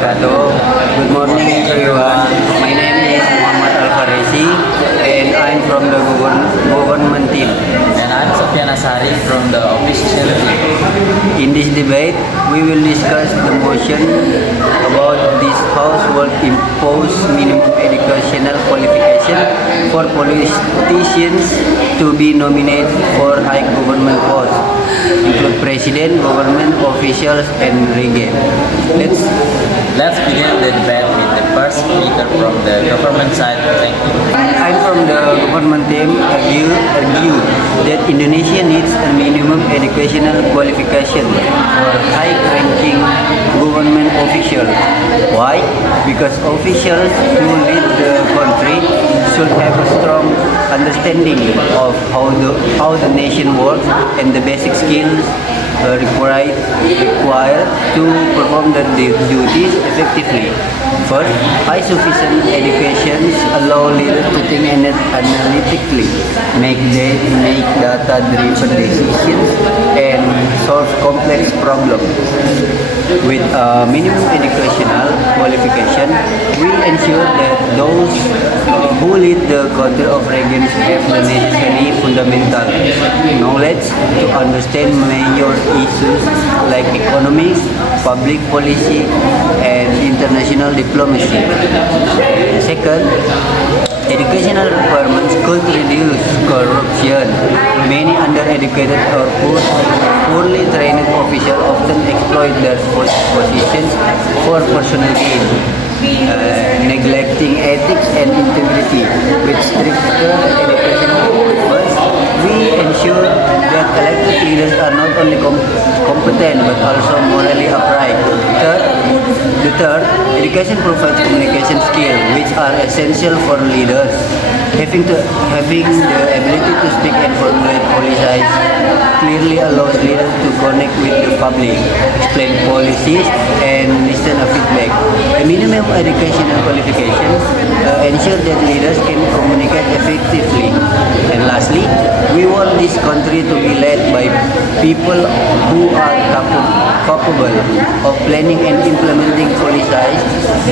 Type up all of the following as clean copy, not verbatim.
wabarakatuh. Good morning everyone. My name is Alfachrezy and I'm from the government team. And I'm Sofian Ashari from the official team. In this debate, we will discuss the motion about this House will impose minimum educational qualification for politicians to be nominated for high government posts, include president, government officials, and Regent. Let's begin the debate with the first speaker from the government side. Thank you. I'm from the government team. Argue that Indonesia needs a minimum educational qualification for high-ranking government officials. Why? Because officials who lead the country should have a strong understanding of how the nation works and the basic skills required to perform their duties effectively. First, high sufficient education allow leaders to think analytically, make data-driven decisions, and solve complex problems. With a minimum educational qualification, we ensure that those who lead the country of Regent have the necessary fundamental knowledge to understand major issues like economics, public policy, and international diplomacy. Second, educational requirements could reduce corruption. Many undereducated or poorly trained officials often exploit their positions for personal gain, neglecting ethics and integrity. With stricter educational requirements, we ensure that elected leaders are not only competent but also morally upright. Third, education provides communication skills which are essential for leaders. Having the ability to speak and formulate policies clearly allows leaders to connect with the public, explain policies, and listen to feedback. A minimum educational qualifications ensure that leaders can communicate effectively. And lastly, we want this country to be led by people who are capable of planning and implementing policies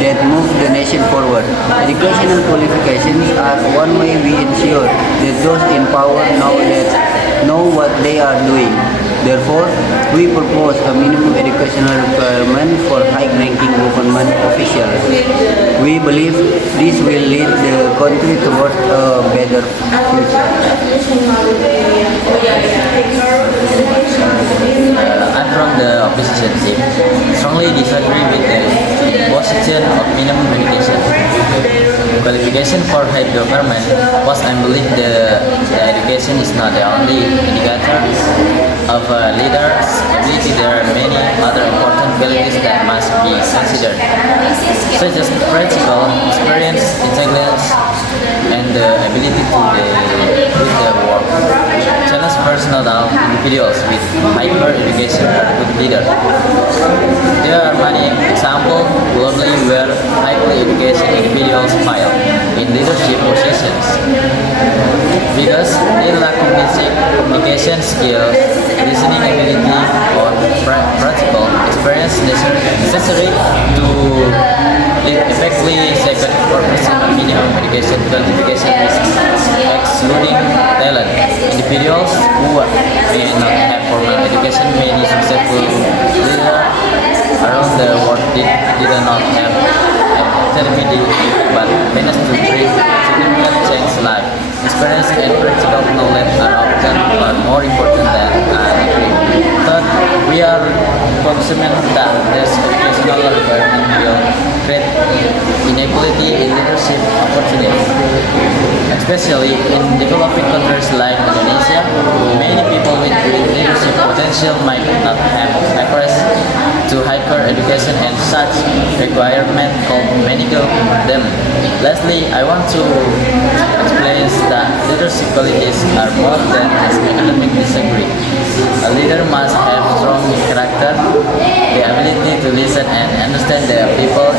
that move the nation forward. Educational qualifications are one way we ensure that those in power know what they are doing. Therefore, we propose a minimum educational requirement for high-ranking government officials. We believe this will lead the country towards a better future. I'm from the opposition team. Strongly disagree with the position of minimum education. Qualification for head government, was I believe the education is not the only indicator of a leader's ability. There are many other important qualities that must be considered, such as practical experience, intelligence, and the ability to with the work. Challenge personal individuals with higher education are good leaders. There are many examples globally where highly educated individuals fail in leadership positions because they lack communication skills, reasoning ability, or practical experience necessary to lead effectively. Second, purpose of minimum education qualification is excluding talent. Individuals who may not have formal education, many successful leaders around the world did not have certificate but managed to bring significant change life. Experience and practical knowledge are often more important than degree. Third, we are concerned that this educational requirement will create inequality in leadership opportunities, especially in developing countries like Indonesia. Many people with leadership potential might not have access to higher education, and such requirement could mangle them. Lastly, I want to explain that leadership qualities are more than academic degree. A leader must have strong character, the ability to listen and understand the people.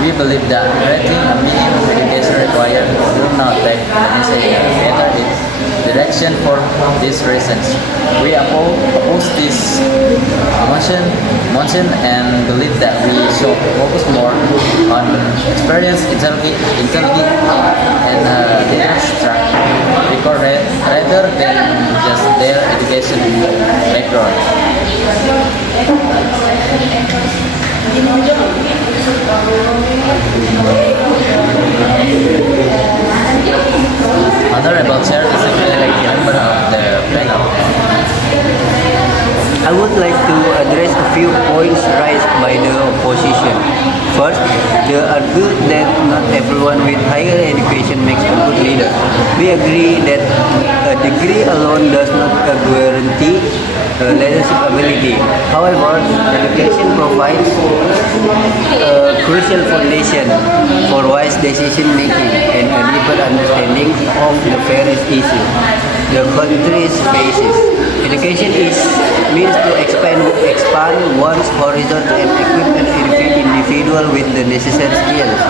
We believe that creating a minimum education required will not make Indonesia better if the direction for these reasons. We oppose this motion and believe that we should focus more on experience, intelligence, and leadership track record rather than just their education background. Honorable Chair is a member of the panel. I would like to address a few points raised by the opposition. First, they argue that not everyone with higher education makes a good leader. We agree that a degree alone does not guarantee leadership ability. However, education provides a crucial foundation for wise decision making and a deeper understanding of the various issues the country faces. Education is means to expand one's horizon and equip an individual with the necessary skills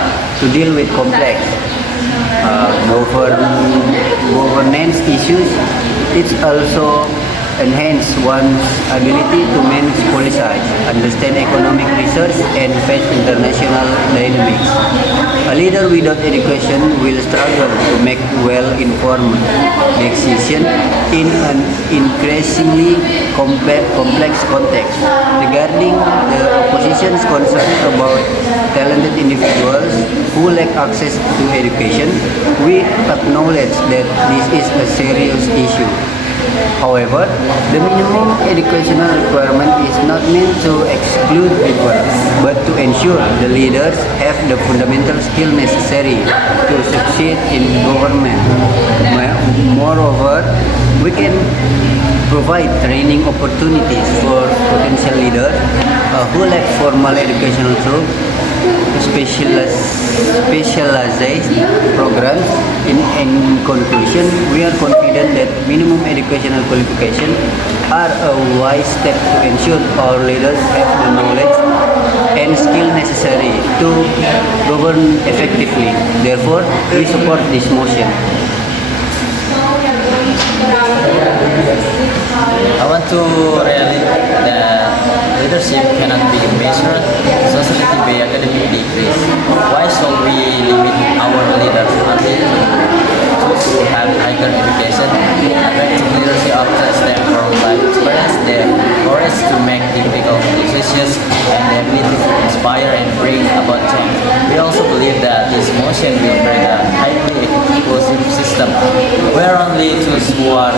to deal with complex governance issues. It also enhance one's ability to manage policies, understand economic research, and face international dynamics. A leader without education will struggle to make well-informed decisions in an increasingly complex context. Regarding the opposition's concern about talented individuals who lack access to education, we acknowledge that this is a serious issue. However, the minimum educational requirement is not meant to exclude people, but to ensure the leaders have the fundamental skill necessary to succeed in government. Moreover, we can provide training opportunities for potential leaders who lack formal educational through specialized programs. In conclusion, we are confident that minimum educational qualifications are a wise step to ensure our leaders have the knowledge and skill necessary to govern effectively. Therefore, we support this motion. I want to reiterate that leadership cannot be measured socially by academic degrees. Why should we limit our leaders only to those who have higher education? Effective leadership often stems from life experience, the courage to make difficult decisions, and the ability to inspire and bring about change. We also believe that this motion will bring a highly inclusive system where only those who are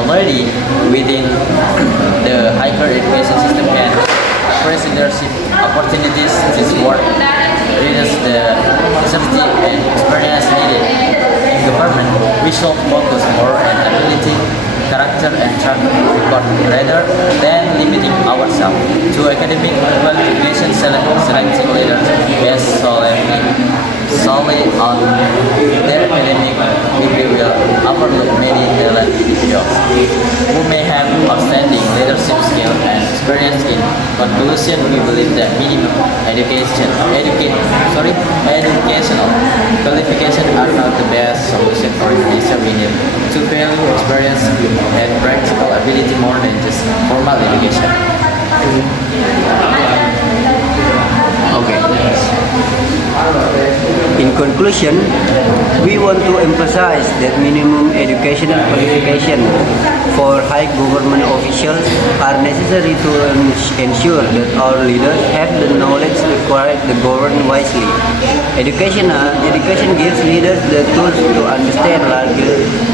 already within the higher education system can express leadership opportunities. This work reaches the diversity and experience needed in government. We should focus more on ability, character, and track record rather than limiting ourselves to academic qualifications. Selecting leaders based solely on their academic degree will overlook many talented individuals who may have outstanding leadership skill and experience. In conclusion, we believe that minimum educational qualifications are not the best solution for Indonesia. We need to value experience and practical ability more than just formal education. Okay. In conclusion, we want to emphasize that minimum educational qualifications for high government officials are necessary to ensure that our leaders have the knowledge required to govern wisely. Education gives leaders the tools to understand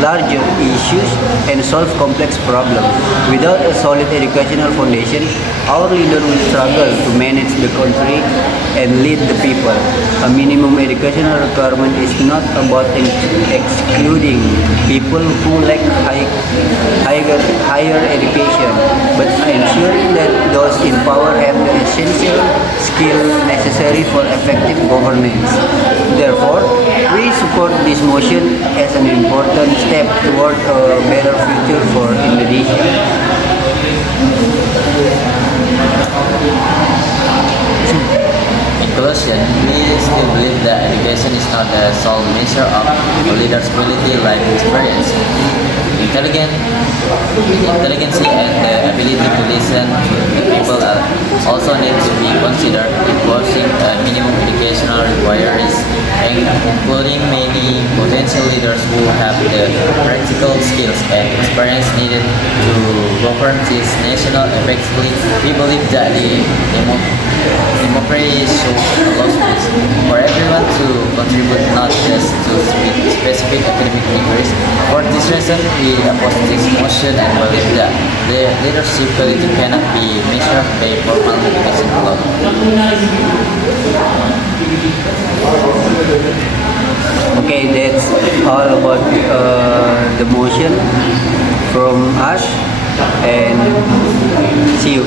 larger issues and solve complex problems. Without a solid educational foundation, our leaders will struggle to manage the country and lead the people. A minimum educational requirement is not about excluding people who lack higher education, but ensuring that those in power have the essential skills necessary for effective governance. Therefore, we support this motion as an important step toward a better future for Indonesia. In conclusion, we still believe that education is not the sole measure of a leader's quality life experience. Intelligence and the ability to listen to the people also need to be considered. Imposing minimum educational requirements, including many potential leaders who have the practical skills and experience needed to govern this nation effectively. We believe that the democracy should allow space for everyone to contribute, not just to specific academic degrees. For this reason, we oppose this motion and believe that the leadership quality cannot be measured by formal education alone. Okay, that's all about the motion from us, and see you.